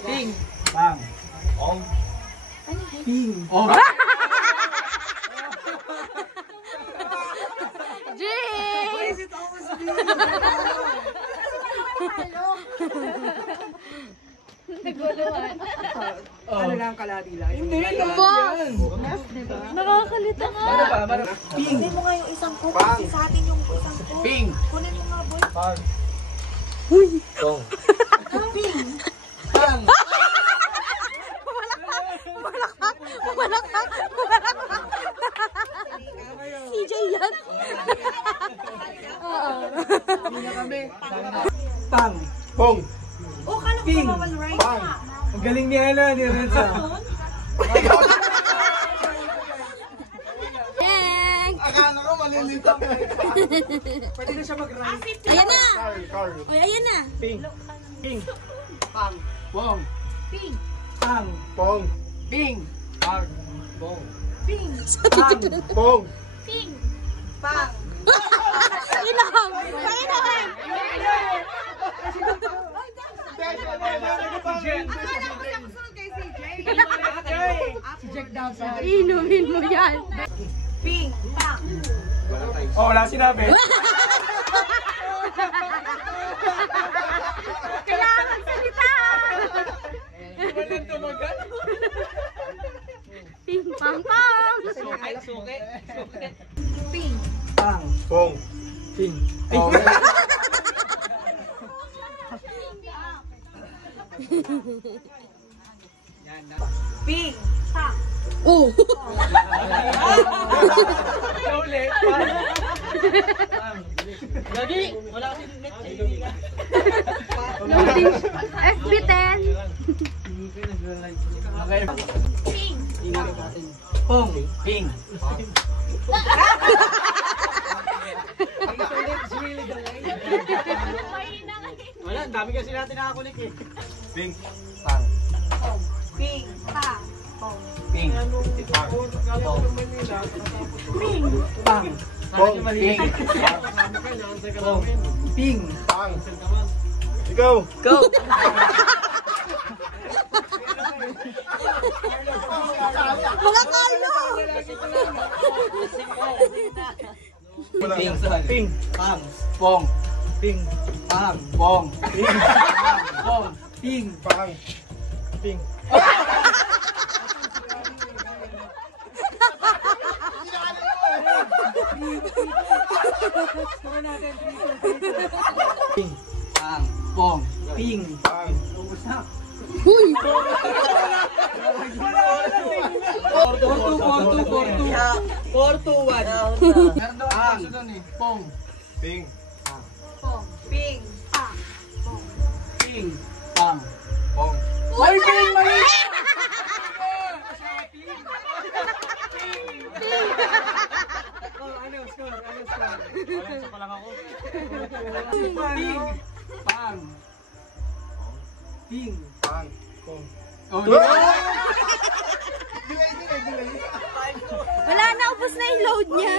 Ping. Pang. Ong. Ping. Ong. Why is it always me? Naguluhan. Ano lang kaladi lang. Hindi lang. Nakakalita nga. Ping. Kunin mo nga yung isang cook kasi sa atin yung isang cook. Ping. Kunin mo nga, boy. Pang. Tong. Ping. Pang. CJ yan. Pang. Pong. Oh, kala ko Ping. bawal right Pang. na. Ang galing ni Hana, ni Renza. Dang! Akala ko malilito. Pwede na siya mag-ride. Ayan na! Carl. O, ayan na! Ping. Ping. Pang. Pong. Ping. Pang. Pong. Ping. Pang. Pong. Ping. Pang. Pong. Ping. Pang. Inaham! Inaham! Si Jack daw sa... Inumin mo yan. Ping. Pang. Oh, wala sinabi. Kailangan salita! Walang tumagal. Ping pang pang! Suki. Ping. Pang. Pong. Ping. Oh. Ping. Pang. Oh! Ulit. Lagi. Wala kasi net. Loading. FB10. Ping. Pong. Ping. Wala, ang dami kasi natin nakakunik eh. Ping. Pang. Ping. Pang. Ping. Pang. Ping. Pang. Pong. Ping. Pong. Ping. Pang. Ikaw. Go. Mga Carlo! Ping. Ping. Pang. Pong. Ping. Pang. Pong. Ping. Pong. Ping. Pang. Ping. Ping. Pang. Pong. Ping. Pang. Ubus na. Huy! 4-2-1. Pong. Ping. Pong. Ping. Pang. Ping. Pang. Pong. Ay, ping! Mali! Ano score? Wala, isa pa lang ako. Ping. Pang. Ping. Pang. Pong. Oh, Wala na, ubos na yung load niya.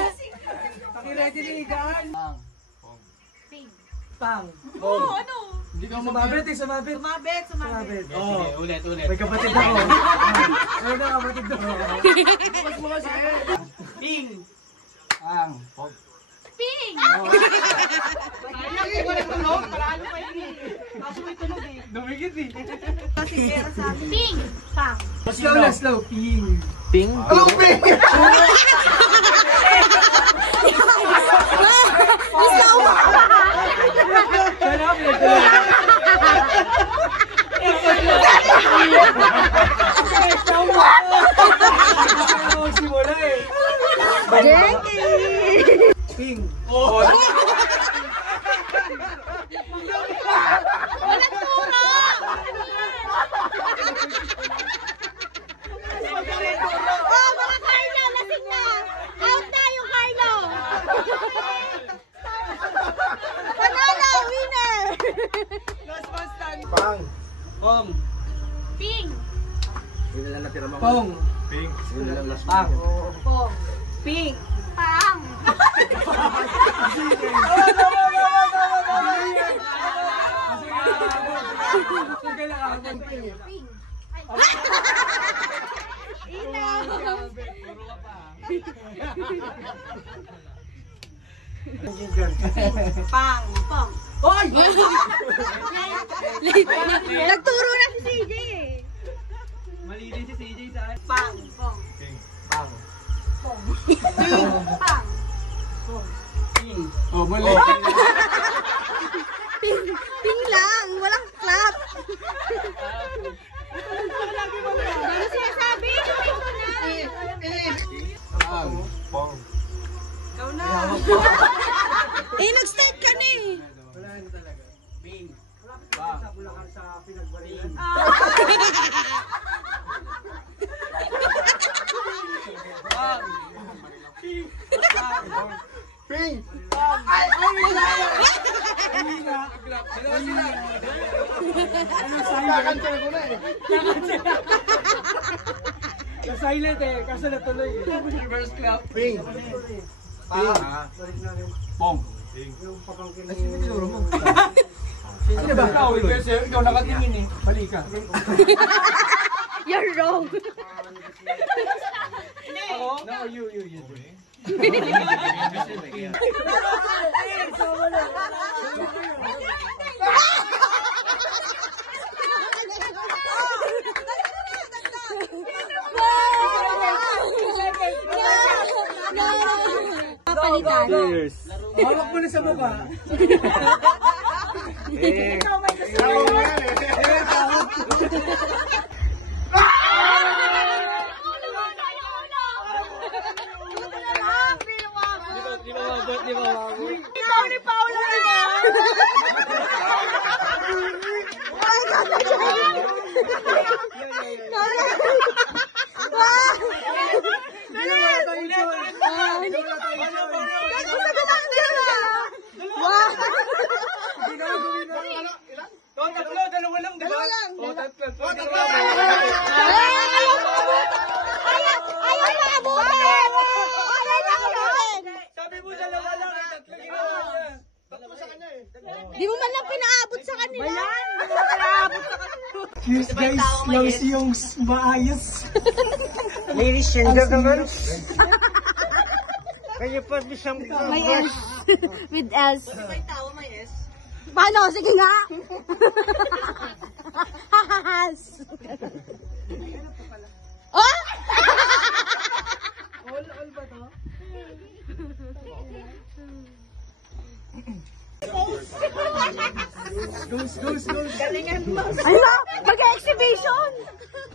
Paki-ready na higaan. Pang. Ping. Pang. Pong. Ano? Hindi ka Sumabit eh, sumabit. Sumabit. Sumabit. Sige, ulit. May kapatid ako. Ano na kapatid ako? Ping. Pang. Pong. Ping. Dumigit eh. Kasi kaya sabi. Ping. Pang. Slow na slow. Ping. Ping? Ano ping? Simula eh. Jackie! Ping. Oh. Walang turo! Oh, mga Carlo! Lasing na! Out na yung Carlo! Panalo! Winner! Pang. Pong. Ping. Pong. Ping. Pang. Pong. Ping. Pang. Sige lang ako. Pang. Pang. Hoy! Nagturo na si CJ eh. Mali din si CJ sa akin. Pang. Pang. Pang. Pang. Oh, mali. Ping lang. Walang clap. Ano sinasabi? Ito na. Pang. Ikaw na. Eh, nag-start ka na eh. Wala na talaga. Ping. Pang. Sa Bulacan sa pinagwalian. Pang! Ping! Kakancel ko na eh. Na-silent eh, kaso natuloy eh. Reverse clap. Ping! Ping! Pong. Yung papangkin ni... Sino tinuro mo? Sino ba? Ikaw, ikaw nakatingin eh. Balik ka. You're wrong. Ako? No, you. Papalitan. Cheers. Hawak mo na sa mukha. Di ba mabot? Ikaw ni Paula na. Dalawa lang, di ba? Sabi mo dalawa lang, tatlo ginawa niya. Tatlo sa kanya eh. Di mo man lang pinaabot sa kanila. Cheers guys, loves yung maayos. Ladies and gentlemen. Kaya pa di siyang... May S. With S. Paano? Sige nga. Oh! All ba to? Goes. Ano? Mag-exhibition!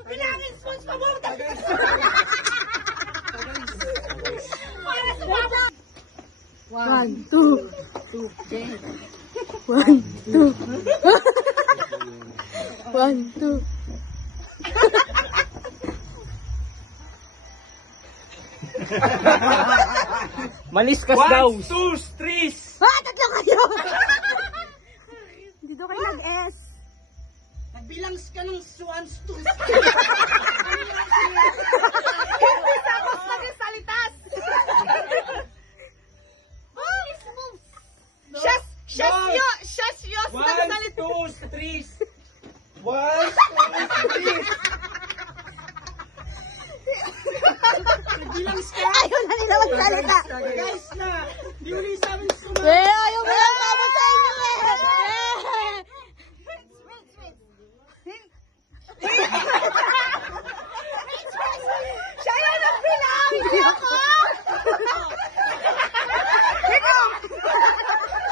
Bilangin spoons pa mo! Para sa baba! 1, 2. 1, 2. 1, 2. Maliskas daw. 1, 2, 3. Ah! Tatlo kayo! Dito kayo nag-S. Nagbilang ka ng swans to. Hindi tapos nag-salitas! Siyas 1, 2, 3. 1, 2, 3. Ayaw na nila magsalita. Guys na, di uli sa amin sumunod. Ayaw mo lang kamot sa inyo Siya yung nagbilang! Hindi ako!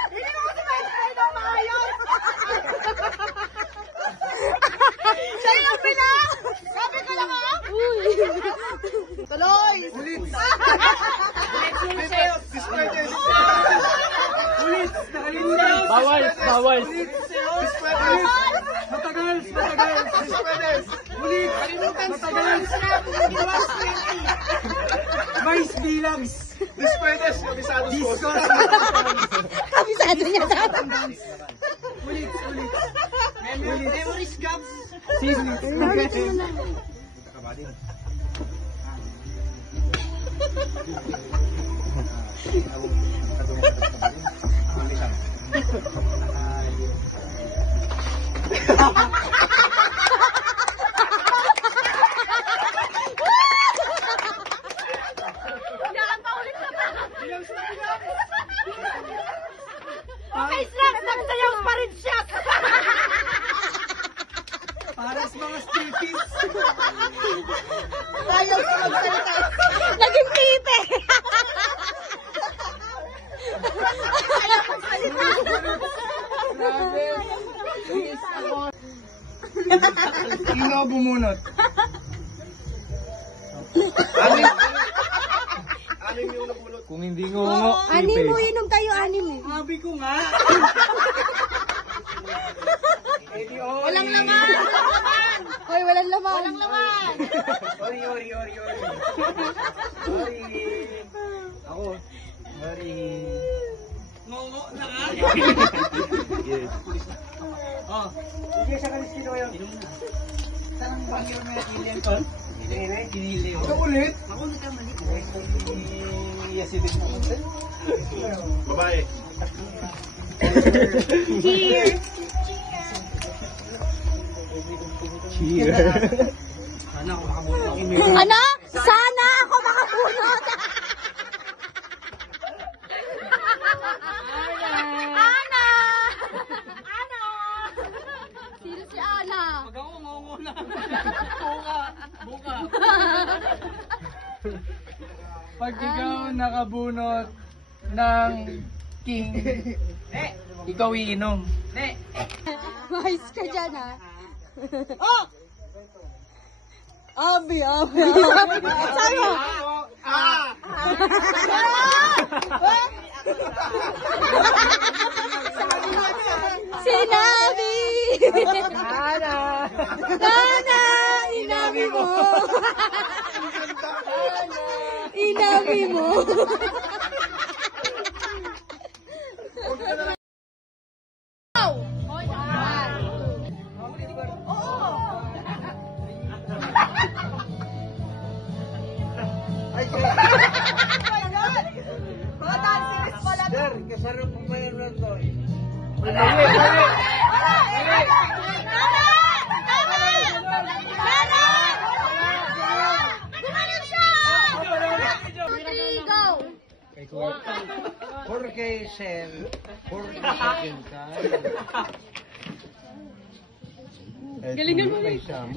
Hindi mo si Maestro na maayos! Siya yung nagbilang! Sabi ko lang ako! Tuloy! Ulit, Bawal. Matagal. Ulit, matagal. Mais bilangs. Dispuedes, kabisado discos. Kabisado niya sa Ulit. Memories gaps. Okay, Slack, nagsayaw pa rin siya. Para sa mga striptease. Ayaw ko magsalita. Naging tite. Ayaw ko magsalita. Sino bumunot? Anim yung nabunot. Kung hindi ngungo, Anim mo, inom tayo, anim eh. sabi ko nga. Walang laman! Hoy, walang laman! Walang laman! Ori. Ako. Ori. Ngungo na nga. Yes. Oh. Sige, sa kaliskino kayo. Inom na. Saan ang bangyo na kilian ko? Kinili. Ito ulit? Ako nagkamali. Yasidin mo. Babae. Cheers! Cheers. Sana ako makabunot ng email. Ano? Sana ako makabunot! Ana! Ana! Sino si Ana? Pag ako ngungo na. Buka. Pag ikaw nakabunot ng king, ikaw iinom. Wise ka dyan, ha? Oh! Abi. Sabi mo? Sinabi! Nana! Inabi mo! Inabi mo! Sir, kasarap mo ba yung rando? Porque ser, porque sakin ka. Galingan mo may sama.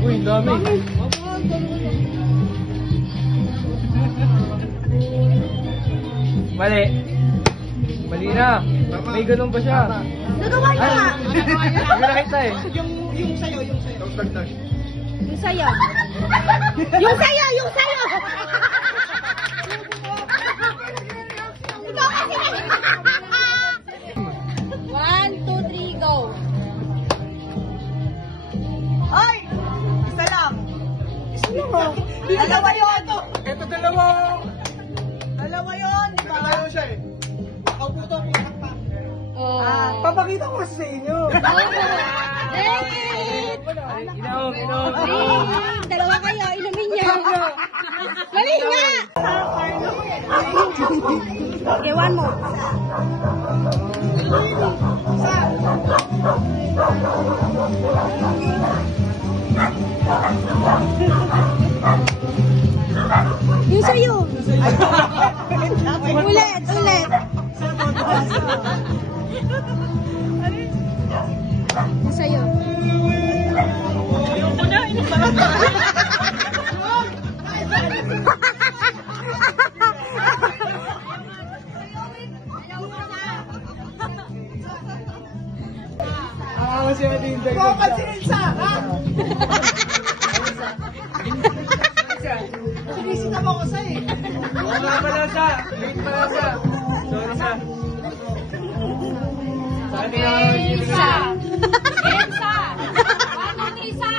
Uy, dami. Mali. Mali na. May ganun pa siya. Nagawa niya! Hindi nakita eh. Yung sayo! Yung sayo! Ikaw kasi! 1, 2, 3, go! Ay! Isa lang. Dalawa yun. Ito dalawa. Dalawa yun. Di ba? Tayo siya eh. Oh. Papakita ko sa inyo. Inom. Dalawa kayo, inumin niya. Mali nga! Okay, one more. Yung sa'yo. Ulit. Yung sa'yo. Kasi matindag. Papasilsa, ha? Sinisita mo ko sa eh. Oo nga pala siya. Late pala siya. Sorry siya. Elsa. Elsa. Ano Lisa?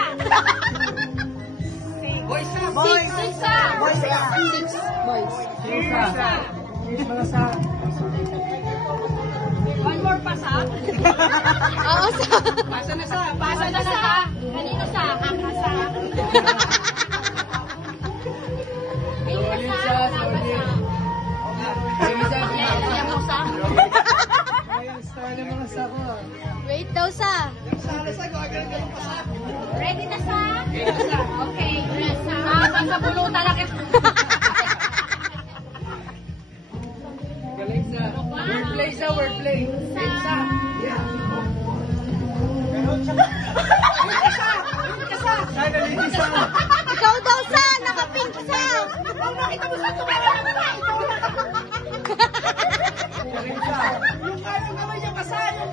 Boys na, Six. Six. Boys na. Boys. One more pasa. Oo, sa. Pasa na sa. Pasa na sa. Kanino sa? Akasa. Elsa. Napasa. Lelya mo sa. Wait daw sa. Ready na sa? Okay. Sa bulutan na kita. Galing sa. Wordplay sa, wordplay. Sa. Sana linis sa. Ikaw daw sa. Nakapink sa. Nakita mo sa tumara na sa. Galing sa. Yung kanyang kamay niya kasaya.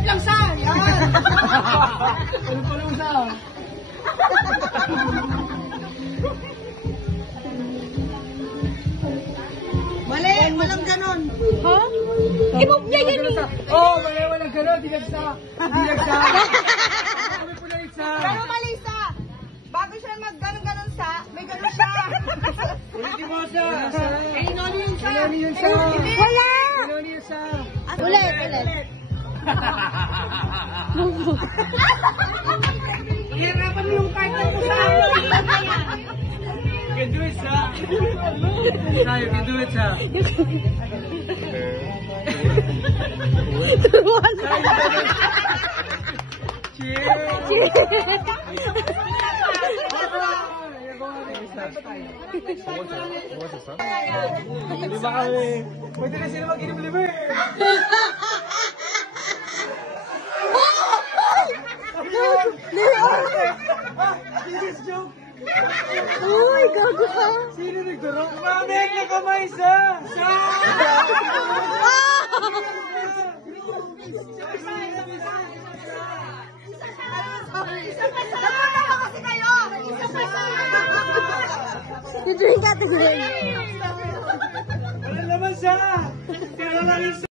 Lang sa. Yan. Ano pa lang sa? Mali, walang ganon. Ha? I-move niya yan eh. Oo, mali, walang gano'n. Dinagsa. Dinagsa. Kami po na isa. Pero mali sa. Bago siya mag-ganon-ganon sa, may ganon siya. Ulitin mo sa. Inoni yun sa. Inoni yun sa. Wala. Inoni yun sa. Ulit. Hirapan mo yung partner mo sa. You can do it, sa. Sa, you can do it, sa. Cheers! Lima kami. Pwede na sila mag-inom-lima eh. Serious joke. Uy, gago ka. Sino nagduro? Mamig na kamay sa! Sa! Drink ka, drink. Wala naman sa! Kaya lang isa!